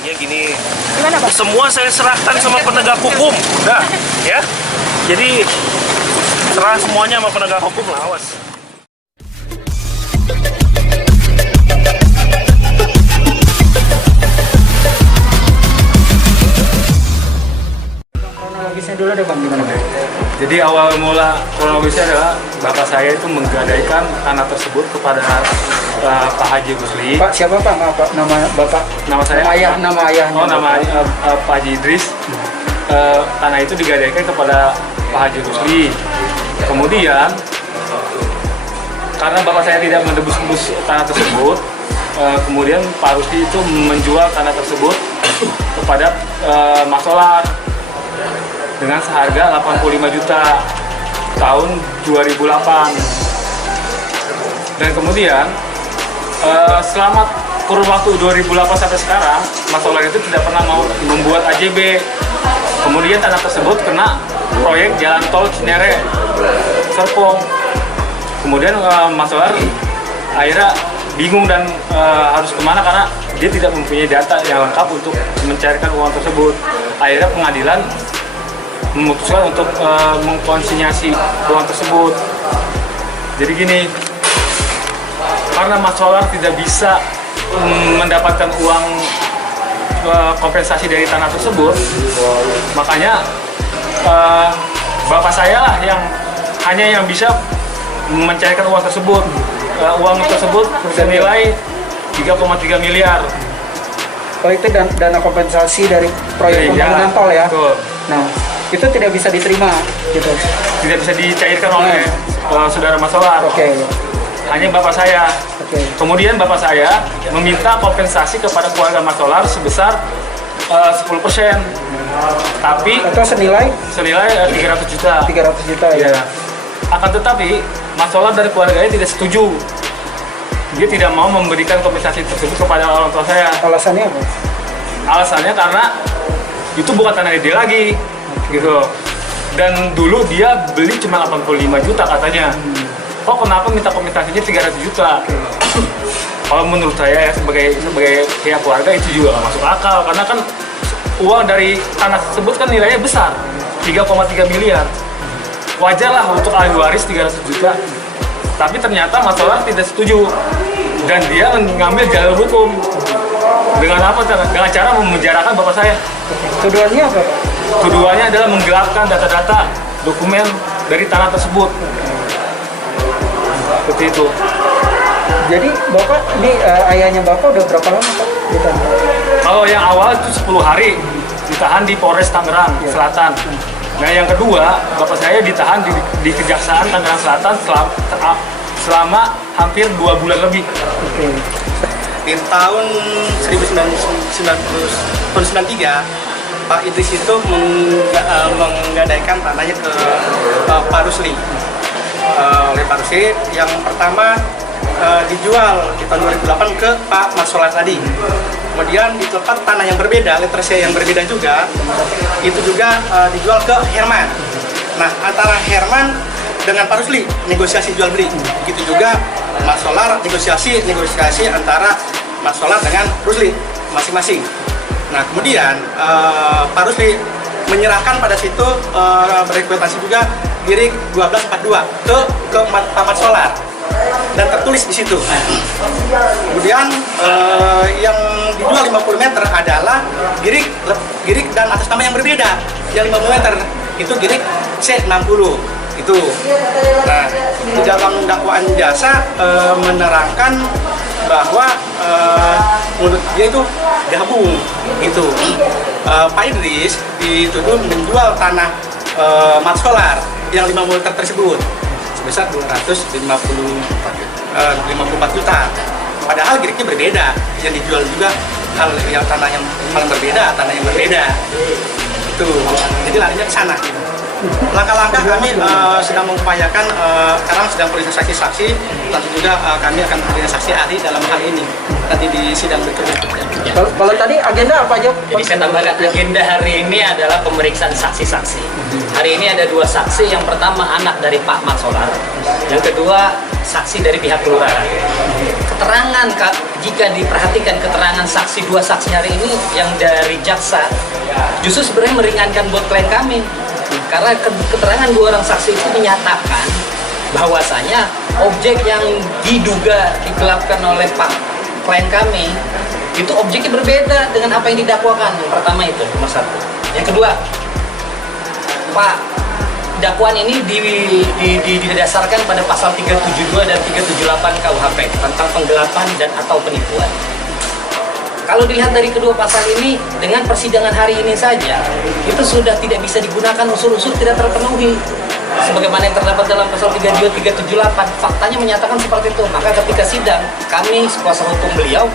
intinya gini, Gimana, Pak? semua saya serahkan sama penegak hukum, udah, ya. Jadi serah semuanya sama penegak hukum lah, awas. Kronologisnya dulu deh Bang, gimana Bang? Jadi awal mula kronologisnya adalah bapak saya itu menggadaikan tanah tersebut kepada Pak Haji Rusli. Pak siapa Pak? Maaf Pak, nama Bapak? Nama saya? Nama ayahnya. Oh, nama Pak Haji Idris. Tanah itu digadaikan kepada Pak Haji Rusli. Kemudian karena bapak saya tidak menebus tanah tersebut, kemudian Pak Rusli itu menjual tanah tersebut kepada Mas Solar dengan seharga 85 juta tahun 2008. Dan kemudian selama kurun waktu 2008 sampai sekarang, Mas Solar itu tidak pernah mau membuat AJB. Kemudian tanah tersebut kena proyek jalan tol Cinere Serpong. Kemudian Mas Solar akhirnya bingung dan harus kemana karena dia tidak mempunyai data yang lengkap untuk mencairkan uang tersebut. Akhirnya pengadilan memutuskan untuk mengkonsinyasi uang tersebut. Jadi gini, karena Mas Solar tidak bisa mendapatkan uang kompensasi dari tanah tersebut, makanya bapak saya lah yang bisa mencairkan uang tersebut. Uang tersebut senilai 3,3 miliar. Oh itu dana kompensasi dari proyek pembangunan tol ya? Betul. Nah, itu tidak bisa diterima gitu. Tidak bisa dicairkan oleh saudara Mas Solar. Oke. Hanya bapak saya. Oke. Kemudian bapak saya meminta kompensasi kepada keluarga Mas Solar sebesar 10%. Tapi Atau senilai 300 juta. 300 juta ya. Ya. Akan tetapi Mas Solar dari keluarganya tidak setuju. Dia tidak mau memberikan kompensasi tersebut kepada orang tua saya. Alasannya apa? Alasannya karena itu bukan tanah dia lagi, gitu. Dan dulu dia beli cuma 85 juta katanya. Kok kenapa minta kompensasinya 300 juta? Kalau menurut saya ya sebagai pihak keluarga itu juga nggak masuk akal karena kan uang dari tanah tersebut kan nilainya besar, 3,3 miliar. Wajar lah untuk ahli waris 300 juta. Tapi ternyata Mas Solar tidak setuju dan dia mengambil jalur hukum. Dengan apa? Dengan cara memenjarakan bapak saya. Tuduhannya apa Pak? Tuduhannya adalah menggelapkan data-data dokumen dari tanah tersebut. Seperti itu. Jadi Bapak, ini ayahnya Bapak udah berapa lama Pak ditahan? Kalau yang awal itu 10 hari ditahan di Polres Tangerang Selatan. Nah yang kedua, bapak saya ditahan di Kejaksaan Tangerang Selatan selama hampir 2 bulan lebih. Oke. Di tahun 1993, Pak Idris itu menggadaikan tanahnya ke Pak Rusli. Oleh Pak Rusli, yang pertama dijual di tahun 2008 ke Pak Mas Solar tadi. Kemudian di tempat tanah yang berbeda, letter C yang berbeda juga, itu juga dijual ke Herman. Nah, antara Herman dengan Pak Rusli negosiasi jual beli. Begitu juga Mas Solar negosiasi antara Mas Solar dengan Rusli masing-masing. Nah, kemudian Pak Rusli menyerahkan pada situ berekuitasi juga Girik 1242 ke Pak Mas Solar. Dan tertulis di situ. Kemudian yang dijual 50 meter adalah girik dan atas nama yang berbeda. Yang 50 meter itu girik C60 itu. Nah, di dalam dakwaan jasa menerangkan bahwa menurut dia itu gabung itu. Pak Idris dituduh menjual tanah Mas Solar yang 50 meter tersebut sebesar 254 juta. Padahal giriknya berbeda, yang dijual juga tanah yang berbeda. Itu, jadi larinya ke sana. Langkah-langkah kami sedang mengupayakan, sekarang sedang periksa saksi-saksi, tentu juga kami akan hadirkan saksi ahli dalam hal ini nanti di sidang berikutnya. Kalau tadi agenda apa aja? Jadi saya tambahkan, agenda hari ini adalah pemeriksaan saksi-saksi. Hari ini ada 2 saksi, yang pertama anak dari Pak Mas Solar, yang kedua saksi dari pihak kelurahan. keterangan jika diperhatikan keterangan saksi, dua saksi hari ini yang dari jaksa justru sebenarnya meringankan buat klien kami, karena keterangan dua orang saksi itu menyatakan bahwasanya objek yang diduga digelapkan oleh Pak klien kami itu objeknya berbeda dengan apa yang didakwakan. Yang pertama itu nomor satu. Yang kedua, Pak, dakwaan ini didasarkan pada pasal 372 dan 378 KUHP tentang penggelapan dan atau penipuan. Kalau dilihat dari kedua pasal ini, dengan persidangan hari ini saja, itu sudah tidak bisa digunakan, unsur-unsur tidak terpenuhi. Sebagaimana yang terdapat dalam pasal 32, 378, faktanya menyatakan seperti itu. Maka ketika sidang, kami kuasa hukum beliau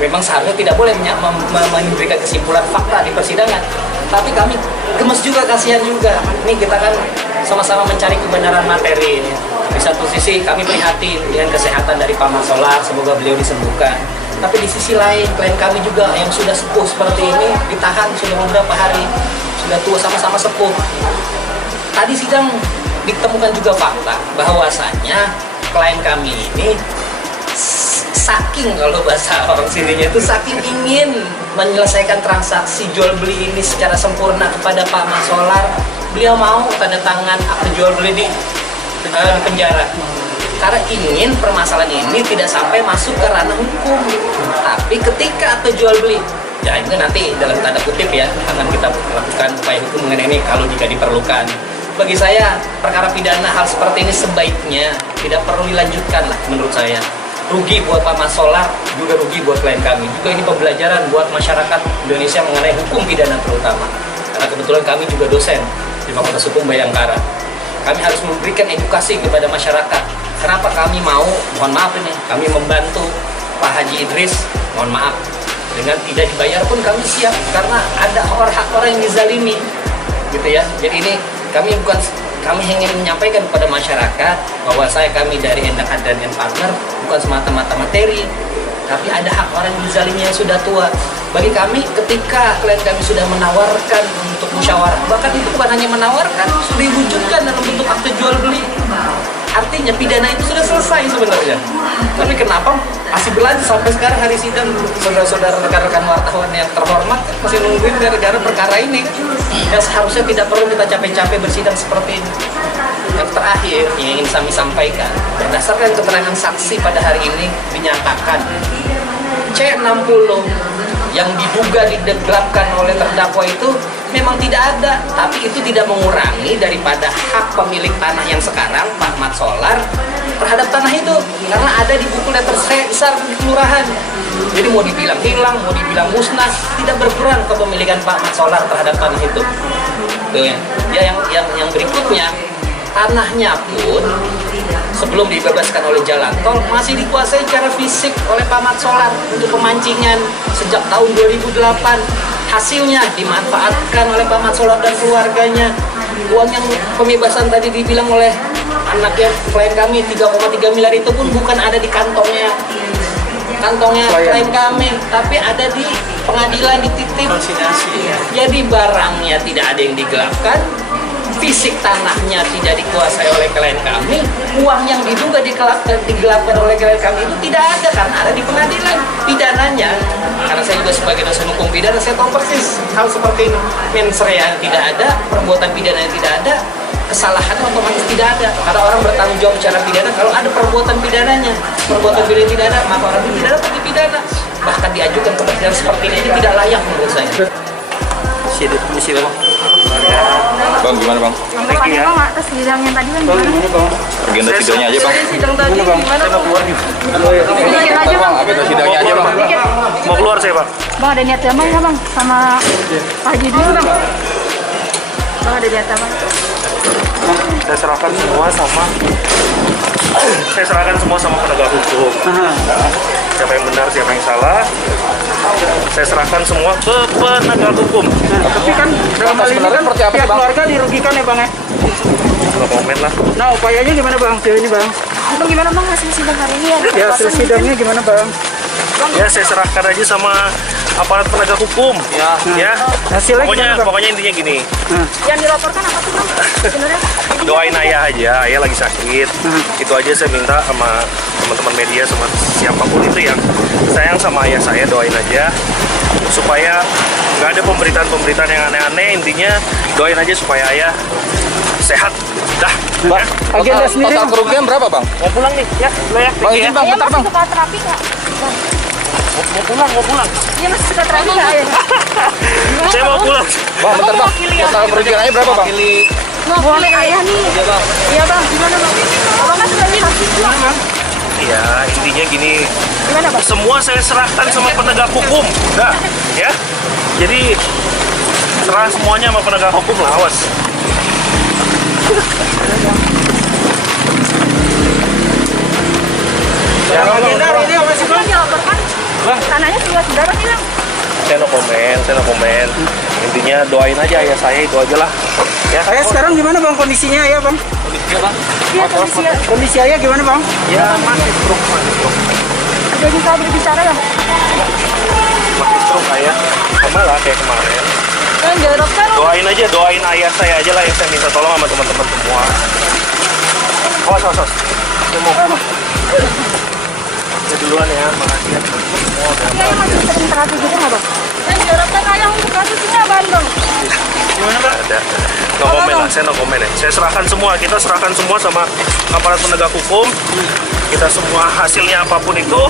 memang seharusnya tidak boleh memberikan kesimpulan fakta di persidangan. Tapi kami gemes juga, kasihan juga. Ini kita kan sama-sama mencari kebenaran materi. Di satu sisi kami prihatin dengan kesehatan dari Pak Mat Solar, semoga beliau disembuhkan. Tapi di sisi lain, klien kami juga yang sudah sepuh seperti ini ditahan sudah beberapa hari, sudah tua, sama-sama sepuh. Tadi sidang ditemukan juga fakta bahwasanya klien kami ini saking, kalau bahasa orang sininya itu saking ingin menyelesaikan transaksi jual beli ini secara sempurna kepada Pak Mat Solar, beliau mau tanda tangan akte jual beli di penjara. Karena ingin permasalahan ini tidak sampai masuk ke ranah hukum. Tapi ketika akte jual beli, ya itu nanti dalam tanda kutip ya, akan kita lakukan upaya hukum mengenai ini kalau jika diperlukan. Bagi saya, perkara pidana hal seperti ini sebaiknya tidak perlu dilanjutkan lah menurut saya. Rugi buat Pak Mat Solar, juga rugi buat klien kami. Juga ini pembelajaran buat masyarakat Indonesia mengenai hukum pidana terutama. Karena kebetulan kami juga dosen di Fakultas Hukum Bayangkara. Kami harus memberikan edukasi kepada masyarakat. Kenapa kami mau, mohon maaf ini, kami membantu Pak Haji Idris, mohon maaf, dengan tidak dibayar pun kami siap, karena ada hak orang yang dizalimi, gitu ya. Jadi ini kami ingin menyampaikan kepada masyarakat bahwa kami dari Endak Haddad and Partner bukan semata-mata materi, tapi ada hak orang yang dizalimi yang sudah tua. Bagi kami, ketika klien kami sudah menawarkan untuk musyawarah, bahkan itu bukan hanya menawarkan, sudah diwujudkan dalam bentuk akte jual beli. Artinya pidana itu sudah selesai sebenarnya. Tapi kenapa masih berlanjut sampai sekarang hari sidang? Saudara-saudara rekan-rekan wartawan yang terhormat masih nungguin gara-gara perkara ini. Dan seharusnya tidak perlu kita capek-capek bersidang seperti ini. Yang terakhir yang ingin kami sampaikan, berdasarkan keterangan saksi pada hari ini dinyatakan C60 yang diduga digelapkan oleh terdakwa itu memang tidak ada, tapi itu tidak mengurangi daripada hak pemilik tanah yang sekarang Pak Mat Solar terhadap tanah itu, karena ada di buku letter besar di kelurahan. Jadi mau dibilang hilang, mau dibilang musnah, tidak berkurang kepemilikan Pak Mat Solar terhadap tanah itu. Tuh ya, yang berikutnya, tanahnya pun sebelum dibebaskan oleh jalan tol masih dikuasai secara fisik oleh Pak Mat Solar untuk pemancingan sejak tahun 2008. Hasilnya dimanfaatkan oleh Pak Mat Solar dan keluarganya. Uang yang pembebasan tadi dibilang oleh anaknya klien kami 3,3 miliar itu pun bukan ada di kantongnya klien kami, tapi ada di pengadilan, dititip. Jadi barangnya tidak ada yang digelapkan, fisik tanahnya tidak dikuasai oleh klien kami, uang yang diduga digelapkan oleh klien kami itu tidak ada karena ada di pengadilan. Pidananya, karena saya juga sebagai dosen hukum pidana, saya tahu persis hal seperti ini. Mens rea tidak ada, perbuatan pidana yang tidak ada, kesalahan otomatis tidak ada. Karena orang bertanggung jawab secara pidana kalau ada perbuatan pidananya. Perbuatan pidana tidak ada, maka orang itu tidak dapat dipidana. Bahkan diajukan ke persidangan seperti ini aja tidak layak menurut saya. Misi Bang. Bang, gimana Bang? Thank you ya. Bang, atas sidang yang tadi kan gimana? Agenda sidangnya aja Bang. Sidang tadi gimana Bang? Dikit aja Bang. Agenda sidangnya aja Bang. Mau keluar saya, Bang. Bang, ada niat damai nggak Bang? Sama Pak Haji dulu Bang? Bang, ada niat damai? Saya serahkan semua sama penegak hukum. Siapa yang benar, siapa yang salah, saya serahkan semua ke penegak hukum. Tapi kan dalam hal ini kan pihak keluarga dirugikan ya Bang ya? Nggak komen lah. Nah upayanya gimana Bang? Ini Bang? Bang, gimana Bang hasil sidang hari ini? Ya hasil sidangnya gimana Bang? Ya saya serahkan aja sama aparat penegak hukum. Ya. Hasilnya gimana Bang? Pokoknya intinya gini. Yang dilaporkan apa tuh Bang? Sebenarnya? Doain ayah aja, ayah lagi sakit. Itu aja saya minta sama teman-teman media sama siapapun itu yang sayang sama ayah saya, doain aja supaya nggak ada pemberitaan-pemberitaan yang aneh-aneh. Intinya doain aja supaya ayah sehat. Dah. Bang, Agenda sendiri, total Bang. kerugian berapa bang? Mau pulang nih ya, lo ya. Bang Pergi ya. izin bang, Ayah bentar masih bang. suka terapi nggak? Mau pulang. Iya masih suka terapi nggak ayah? Saya mau pulang. Bang bentar bang, total kerugian aja berapa bang? Mewakili ayah nih. Iya bang, gimana bang? Abang kan sudah bilang gimana bang? Iya, intinya gini, Gimana bang? semua saya serahkan sama penegak hukum. Dah, ya. Jadi serah semuanya sama penegak hukum lah, awas. Yang agenda hari ini apa sih, Bang? Dia dilaporkan. Tanahnya sudah saudara sih bang. Saya no komen. Intinya doain aja ayah saya, itu aja lah. Ya, Ayah sekarang gimana, Bang, kondisinya ayah, Bang? Iya kondisi Kondisi ayah gimana, Bang? ya masih stroke. sudah bisa berbicara bang. Masih stroke ayah. Sama lah kayak kemarin. Yang diharapkan Doain ayah saya aja lah yang saya minta tolong sama teman-teman semua. Awas. Saya mau pulang. Ya duluan ya, makasih ya teman-teman semua udah ayah masih sering terapi gitu nggak bang? Yang diharapkan ayah untuk kasus ini apaan bang? Gimana Pak? Ada. No komen lah, saya no komen ya. Saya serahkan semua, kita serahkan semua sama aparat penegak hukum. Kita semua hasilnya apapun itu,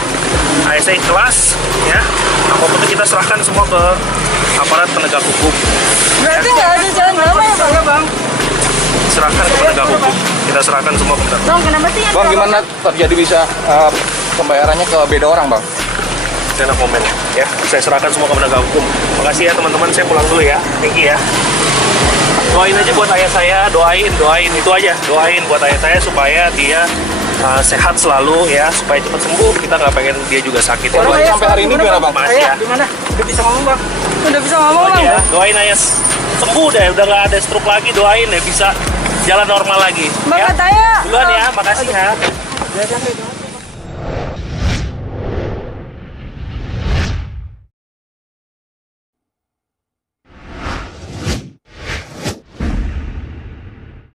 ayah saya ikhlas, ya. Apapun itu kita serahkan semua ke aparat penegak hukum. Berarti nggak ada jalan lama ya bang? Bang. Serahkan ke penegak hukum. Kita serahkan semua ke penegak hukum. Bang kenapa sih yang Bang gimana terjadi bisa pembayarannya ke beda orang bang? Saya no komen ya. Saya serahkan semua ke penegak hukum. Makasih ya teman-teman, saya pulang dulu ya. Thank you ya. Doain aja buat ayah saya, doain itu aja. Doain buat ayah saya supaya dia sehat selalu ya, supaya cepat sembuh. Kita nggak pengen dia juga sakit ya. Sekarang Doain ayah sampai hari ini gimana, gimana, Bang? Masih Ayah ya. gimana? Udah bisa ngomong, Bang? udah bisa ngomong bang? Ya, doain ayah sembuh deh, udah nggak ada stroke lagi, doain ya bisa jalan normal lagi. Bang Ya. katanya. Duluan ya, makasih ya. Udah,